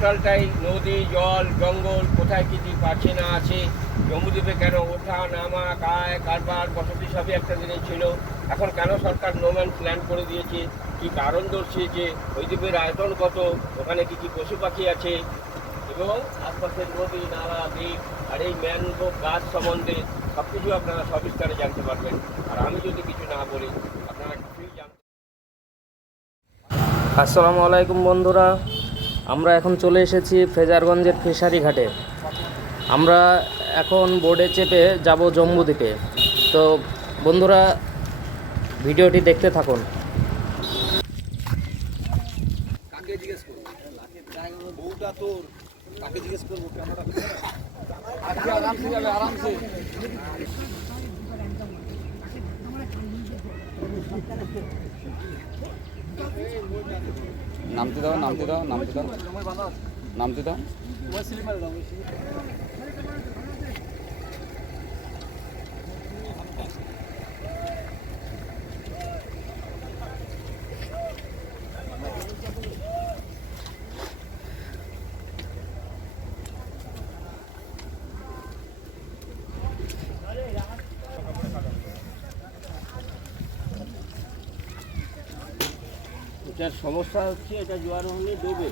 টোটালটাই নদী, জল, জঙ্গল, কোথায় কি কি পাচ্ছে না আছে, জম্মুদ্বীপে কেন ওঠা, নামা, কায়, কারবার, বসতি সবই একটা দিনে ছিল। এখন কেন সরকার নোম্যান প্ল্যান করে দিয়েছে? কি কারণ দর্শিয়েছে ওই দ্বীপের আয়তন কত? ওখানে কি কি পশু পাখি আছে? এবং আশপাশের নদী, নালা, দ্বীপ আর এই ম্যানগ্রোভ গাছ সম্বন্ধে সব কিছু আপনারা সবিস্তারে জানতে পারবেন। আর আমি যদি কিছু না বলি, আপনারা কিছুই জানতে আসসালামু আলাইকুম বন্ধুরা। আমরা এখন চলে এসেছি ফ্রেজারগঞ্জের ফিশারি ঘাটে। আমরা এখন বোর্ডে চেপে যাব জম্মুদ্বীপে তো বন্ধুরা, ভিডিওটি দেখতে থাকুন। আরামসে। নামতে দাও নামতে দাও নামতে দাও। নামতে দাও। এটার সমস্যা হচ্ছে এটা জোয়ার হলে ডোবে।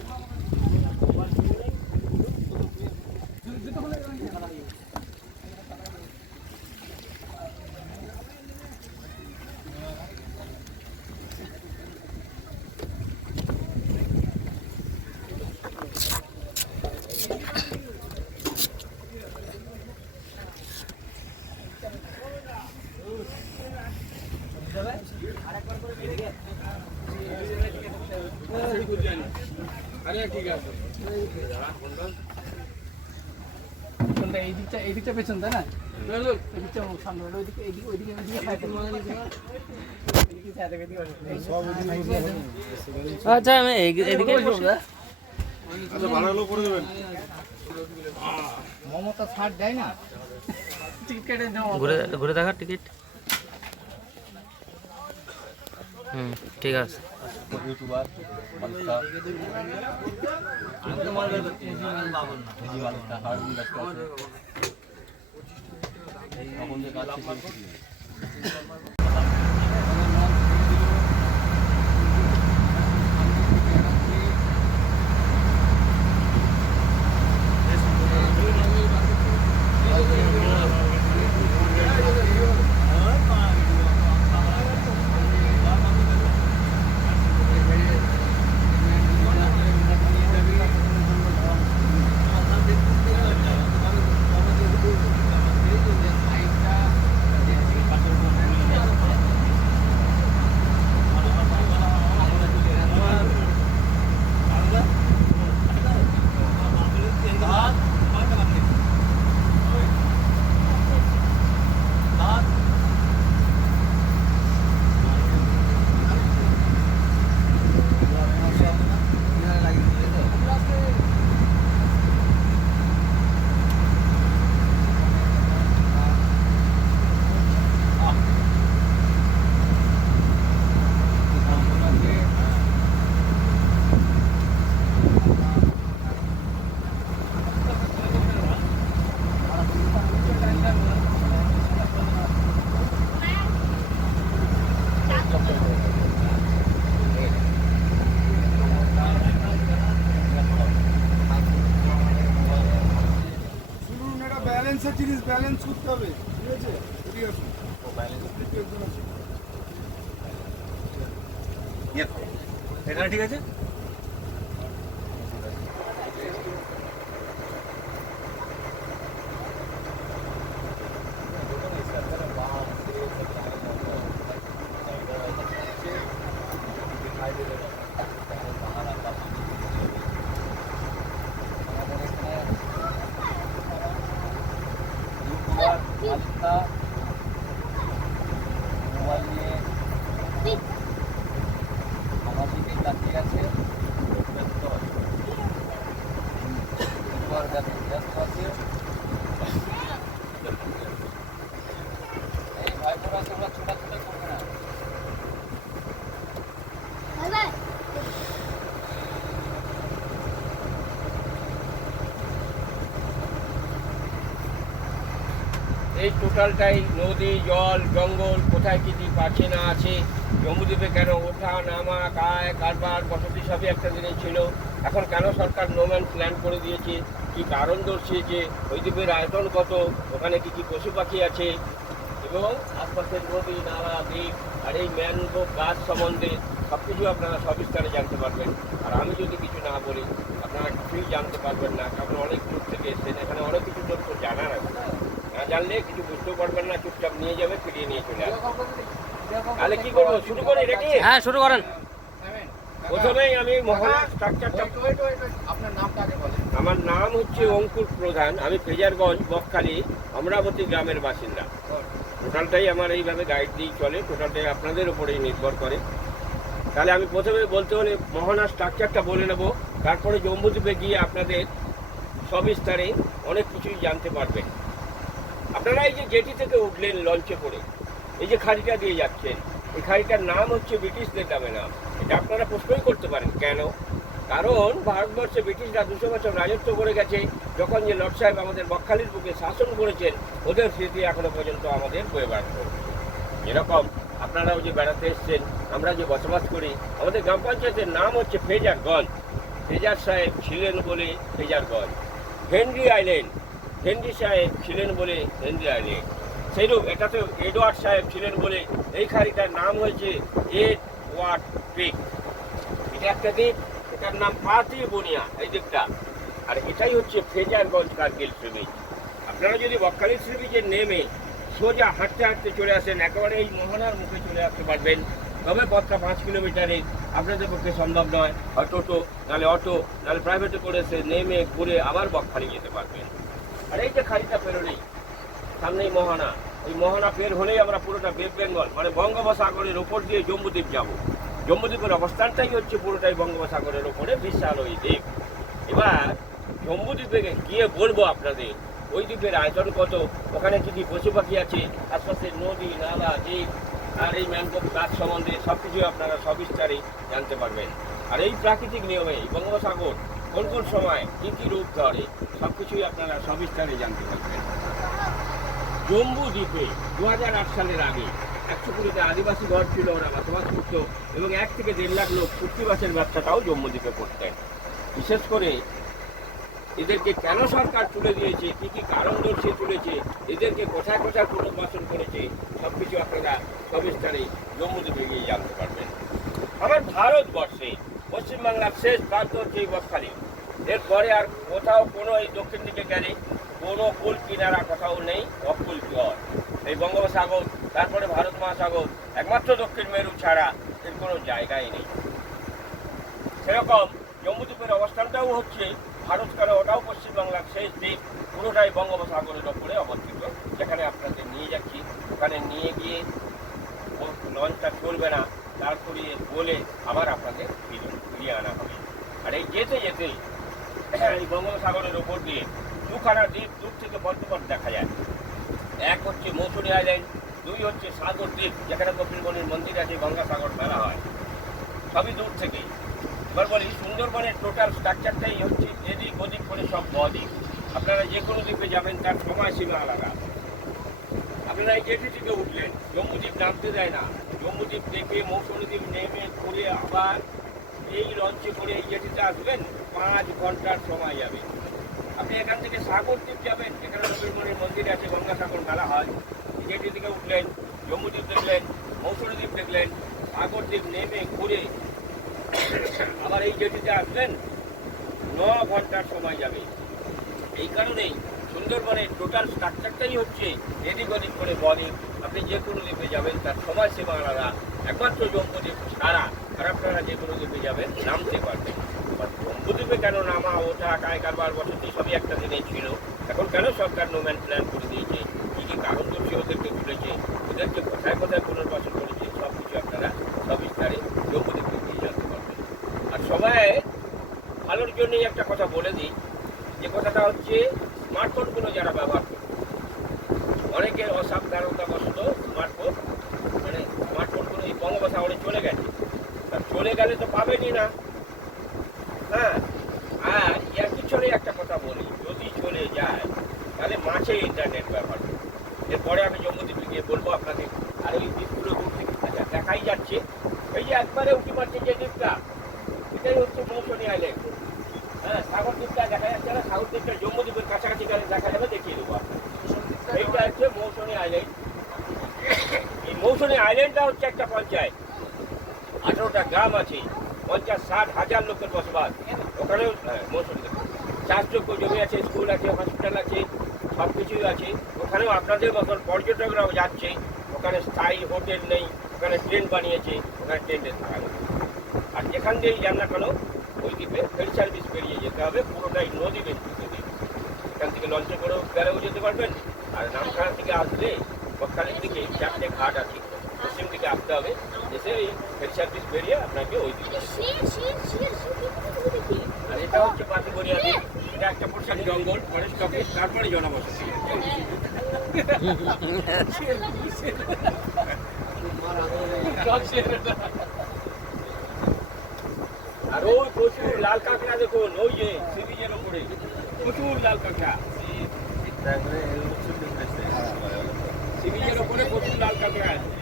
এই দিকটা এই দিকটা পেছন তাই না? এই দিকটা সামনে ওইদিকে ওইদিকে মনে আচ্ছা আমি এদিকে মমতা ছাড় দেয় না। টিকিট কেটে ঘুরে ঘুরে দেখা টিকিট। হুম ঠিক আছে। ইউটিউবার এখন যে কাজ শেষ হয়েছে। শুনুন ব্যালেন্সের জিনিস ব্যালেন্স করতে হবে। ঠিক আছে? ঠিক আছে। এটা ঠিক আছে? ইউটিউবার বালিকা মোবাইল নিয়ে আমার দিকে তাকিয়ে আছে ব্যস্ত আছে ইউটিউবার ব্যস্ত ব্যস্ত আছে এই ভাই বোরা তোমরা ছোটাছুটি করবে না এই টোটালটাই নদী, জল, জঙ্গল, কোথায় কী দ্বীপ আছে না আছে জম্বুদ্বীপে কেন ওঠা, নামা, কায়, কারবার, বসতি সবই একটা দিনে ছিল। এখন কেন সরকার নোম্যান প্ল্যান করে দিয়েছে? কি কারণ দর্শিয়েছে? ওই দ্বীপের আয়তন কত? ওখানে কি কি পশু পাখি আছে? এবং আশপাশের নদী, নালা, দ্বীপ আর এই ম্যানগ্রোভ গাছ সম্বন্ধে সব কিছু আপনারা সবিস্তারে জানতে পারবেন। আর আমি যদি কিছু না বলি, আপনারা কিছুই জানতে পারবেন না, কারণ অনেক দূর থেকে এসছেন, এখানে অনেক কিছু তথ্য জানার আছে। না জানলে কিছু বুঝতেও পারবেন না চুপচাপ নিয়ে যাবে ফিরিয়ে নিয়ে চলে আসবে। তাহলে কি করব শুরু করি নাকি হ্যাঁ শুরু করেন। প্রথমেই আমি মহা স্ট্রাকচারটা আপনার নামটা আগে বলেন আমার নাম হচ্ছে অঙ্কুর প্রধান আমি ফেজারগঞ্জ বকখালি অমরাবতী গ্রামের বাসিন্দা। টোটালটাই আমার এইভাবে গাইড দিয়ে চলে টোটালটাই আপনাদের উপরেই নির্ভর করে। তাহলে আমি প্রথমে বলতে হলে মহানা স্ট্রাকচারটা বলে নেব তারপরে জম্বুদ্বীপে গিয়ে আপনাদের সবিস্তারে অনেক কিছুই জানতে পারবেন। আপনারা এই যে জেটি থেকে উঠলেন লঞ্চে করে, এই যে খাড়িটা দিয়ে যাচ্ছেন, এই খাড়িটার নাম হচ্ছে ব্রিটিশদের নামে নাম। এটা আপনারা প্রশ্নই করতে পারেন, কেন? কারণ ভারতবর্ষে ব্রিটিশরা দুশো বছর রাজত্ব করে গেছে, যখন যে লর্ড সাহেব আমাদের বকখালির বুকে শাসন করেছেন, ওদের স্মৃতি এখনও পর্যন্ত আমাদের বয়ে বেড়াতে হচ্ছে। যেরকম আপনারাও যে বেড়াতে এসছেন, আমরা যে বসবাস করি, আমাদের গ্রাম পঞ্চায়েতের নাম হচ্ছে ফেজারগঞ্জ। ফেজার সাহেব ছিলেন বলে ফেজারগঞ্জ। হেনরি আইল্যান্ড হেনরি সাহেব ছিলেন বলে হেনরি আইল্যান্ড সেইরূপ এটাতে এডওয়ার্ড সাহেব ছিলেন বলে এই খাড়িটার নাম হয়েছে এড ওয়ার্ড ক্রিক। এটা একটা দ্বীপ, এটার নাম পাতি বনিয়া, এই দ্বীপটা। আর এটাই হচ্ছে ফেজারগঞ্জ কার্গিল সি আপনারা যদি বকখালি সি নেমে সোজা হাঁটতে হাঁটতে চলে আসেন, একেবারে এই মোহনার মুখে চলে আসতে পারবেন। তবে পথটা পাঁচ কিলোমিটারে আপনাদের পক্ষে সম্ভব নয়। হয় টোটো নাহলে অটো নাহলে প্রাইভেটে করে সে নেমে ঘুরে আবার বকখালি যেতে পারবেন। আর এই যে খাড়িটা পেরোলেই সামনেই মহানা। ওই মহানা পের হলেই আমরা পুরোটা বেব বেঙ্গল মানে বঙ্গোপসাগরের ওপর দিয়ে জম্বুদ্বীপ যাব। জম্বুদ্বীপের অবস্থানটাই হচ্ছে পুরোটাই বঙ্গোপসাগরের ওপরে বিশাল ওই দ্বীপ। এবার জম্বুদ্বীপে গিয়ে বলব আপনাদের, ওই দ্বীপের আয়তন কত? ওখানে কি কি পশু পাখি আছে আশপাশের নদী, নালা, দ্বীপ, আর এই ম্যানগ্রোভ গাছ সম্বন্ধে সব কিছু আপনারা সবিস্তারে জানতে পারবেন। আর এই প্রাকৃতিক নিয়মে বঙ্গোপসাগর কোন কোন সময় কী কী রূপ ধরে সব কিছুই আপনারা সবিস্তারে জানতে পারবেন। জম্বু দ্বীপে দু হাজার আট সালের আগে একশো কুড়িতে আদিবাসী ঘর ছিল ওরা বসবাস করত এবং এক থেকে দেড় লাখ লোক চুক্তিবাসের ব্যবসাটাও জম্মু দ্বীপে করতেন। বিশেষ করে এদেরকে কেন সরকার তুলে দিয়েছে, কি কি কারণ দর্শিয়ে তুলেছে, এদেরকে কোথায় কোথায় পুনর্বাসন করেছে সব কিছু আপনারা সবিস্তারে জম্মু দ্বীপে গিয়ে জানতে পারবেন। আমার ভারতবর্ষে পশ্চিমবাংলার শেষ প্রান্ত হচ্ছে এই বকখালি এরপরে আর কোথাও কোনো এই দক্ষিণ দিকে গেলে কোনো কুল কিনারা কোথাও নেই অকুল জল। এই বঙ্গোপসাগর, তারপরে ভারত মহাসাগর, একমাত্র দক্ষিণ মেরু ছাড়া এর কোনো জায়গাই নেই। সেরকম জম্মুদ্বীপের অবস্থানটাও হচ্ছে ভারত কারও ওটাও পশ্চিমবাংলার শেষ দ্বীপ, পুরোটাই বঙ্গোপসাগরের ওপরে অবস্থিত। যেখানে আপনাদের নিয়ে যাচ্ছি। ওখানে নিয়ে গিয়ে লঞ্চটা চলবে না। তারপরে বলে আবার আপনাদের ফিরে- ফিরিয়ে আনা হবে। আর এই যেতে যেতে এই বঙ্গোপসাগরের ওপর দিয়ে দুখানা দ্বীপ দূর থেকে পর্যটক দেখা যায়। এক হচ্ছে মৌসুমী আইল্যান্ড, দুই হচ্ছে সাগর দ্বীপ, যেখানে কপিলমণির মন্দির আছে, গঙ্গাসাগর মেলা হয়। সবই দূর থেকে। এবার বলি, সুন্দরবনের টোটাল স্ট্রাকচারটাই হচ্ছে এদিক ওদিক করে সব বদ্বীপ। আপনারা যে কোনো দ্বীপে যাবেন, তার সময়সীমা আলাদা। আপনারা এই জেটি থেকে উঠলেন জম্মুদ্বীপ নামতে দেয় না। জম্মুদ্বীপ দেখে মৌসুমী দ্বীপ নেমে করে আবার এই লঞ্চে করে এই জেটিতে আসবেন, পাঁচ ঘণ্টার সময় যাবে। আপনি এখান থেকে সাগর দ্বীপ যাবেন, এখানে রবীন্দ্রমণির মন্দির আছে, গঙ্গাসাগর মেলা হয়। জেটি থেকে উঠলেন জম্মুদ্বীপ দেখলেন মৌসুমী দ্বীপ দেখলেন, সাগর দ্বীপ নেমে ঘুরে আবার এই জেটিতে আসবেন, ন ঘণ্টার সময় যাবে। এই কারণেই সুন্দরবনের টোটাল স্ট্রাকচারটাই হচ্ছে এদিক ওদিক করে বদ্বীপ আপনি যে কোনো দ্বীপে যাবেন, তার সময় সীমা আলাদা। একমাত্র জম্বুদ্বীপ ছাড়া আর আপনারা যে কোনো দ্বীপে যাবেন, নামতে পারবেন। এবার জম্বুদ্বীপে কেন নামা, ওঠা, কায় কারবার, বসতি, সবই একটা দিনে ছিল। এখন কেন সরকার নোম্যান প্ল্যান করে দিয়েছে? কী কী কারণ দর্শী ওদেরকে তুলেছে? ওদেরকে কোথায় কোথায় পুনর্বাসন করেছে সব কিছু আপনারা সবিস্তারে জম্বুদ্বীপে গিয়ে জানতে পারবেন। আর সবাই ভালোর জন্যই একটা কথা বলে দিই। যে কথাটা হচ্ছে স্মার্টফোনগুলো যারা ব্যবহার করে অনেকের অসাবধানতাবশত স্মার্টফোন মানে স্মার্টফোনগুলো এই বঙ্গোপসাগরে চলে গেছে। তা চলে গেলে তো পাবেনই না। হ্যাঁ আর এর পিছনে একটা কথা বলি, যদি চলে যায়, তাহলে মাছে ইন্টারনেট ব্যবহার করুন। পরে আমি জম্মুদ্বীপে গিয়ে বলব আপনাদের, আর ওই দ্বীপগুলো দূর থেকে দেখাই যাচ্ছে। এই যে একবারে উঠে পাচ্ছে যে দ্বীপটা এটাই হচ্ছে মৌসুমী আইল্যান্ড হ্যাঁ সাগর দ্বীপটা দেখা যাচ্ছে না সাগর দ্বীপটা জম্মুদ্বীপের কাছাকাছি গেলে দেখা যাবে দেখিয়ে দেবো আপনাকে। এইটা হচ্ছে মৌসুমী আইল্যান্ড এই মৌসুমী আইল্যান্ডটা হচ্ছে একটা পঞ্চায়েত আঠারোটা গ্রাম আছে পঞ্চাশ ষাট হাজার লোকের বসবাস। ওখানেও হ্যাঁ, চাষযোগ্য জমি আছে স্কুল আছে হসপিটাল আছে সব কিছুই আছে। ওখানেও আপনাদের মতন পর্যটকরাও যাচ্ছে। ওখানে স্থায়ী হোটেল নেই ওখানে ট্রেন বানিয়েছে ওখানে ট্রেনে থাকা আর যেখান দিয়েই যান না কেন ওই দ্বীপে ফেরি সার্ভিস পেরিয়ে যেতে হবে পুরোটাই নদী বেষ্টিত এখান থেকে লঞ্চে করেও বেড়েও যেতে পারবেন। আর নামখানা থেকে আসলে বকখালির দিকে চারটে ঘাট আছে। দিকে আসতে হবে। এসে এই ফেরি সার্ভিস বেরিয়ে আপনাকে ওই দিকে আর এটা হচ্ছে পাতিগড়িয়া দ্বীপ এটা একটা পোশাক জঙ্গল ফরেস্ট অফিস তারপরে জনবসতি। আর ওই প্রচুর লাল কাঁকড়া দেখুন ওই যে সিরিজের উপরে। প্রচুর লাল কাঁকড়া। সিরিজের উপরে প্রচুর লাল কাঁকড়া আছে।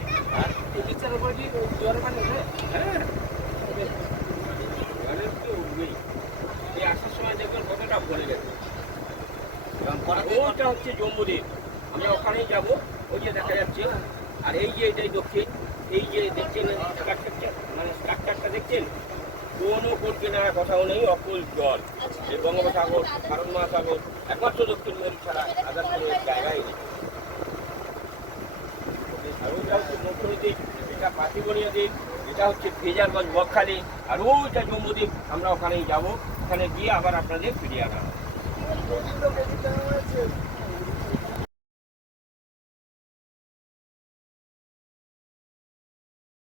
ওইটা হচ্ছে জম্মুদ্বীপ আমরা ওখানেই যাব, ওই যে দেখা যাচ্ছে। আর এই যে এটাই দক্ষিণ, এই যে দেখছেন মানে স্ট্রাকচারটা দেখছেন? কোনো করতে নেওয়ার কথাও নেই, অকুল জল। এই বঙ্গোপসাগর, ভারত মহাসাগর, একমাত্র দক্ষিণ মেরু ছাড়া আদার কোনো জায়গায় নেই। ওইটা হচ্ছে মৌসুমী এটা পাতিগড়িয়া দ্বীপ এটা হচ্ছে ফেজারগঞ্জ বকখালি, আর ওইটা জম্মুদ্বীপ, আমরা ওখানেই যাব ওখানে গিয়ে আবার আপনাদের ফিরিয়ে আনা।